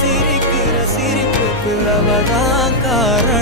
seeker सिपु काङ्गार